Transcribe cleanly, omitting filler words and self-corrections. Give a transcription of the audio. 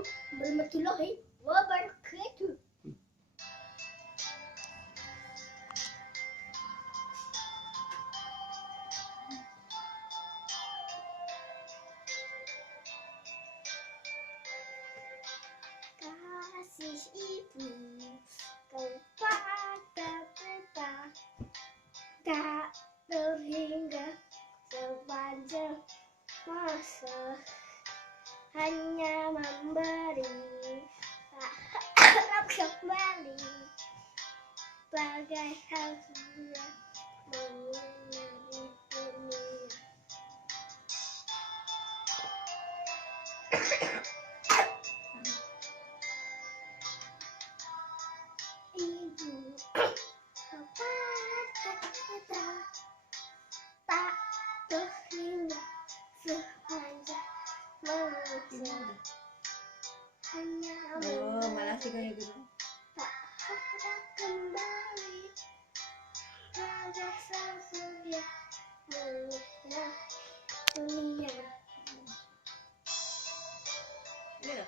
warahmatullahi wabarakatuh. Kasih ibu kepada kita tak terhingga sepanjang masa, hanya memberi tak harap kembali, bagai hal yang mengenai dunia. Ibu kepada kita tak terhingga sepanjang masa, hanya malah sih kayak gitu. tak harap kembali, bagai sang surya mengenai dunia. Iya.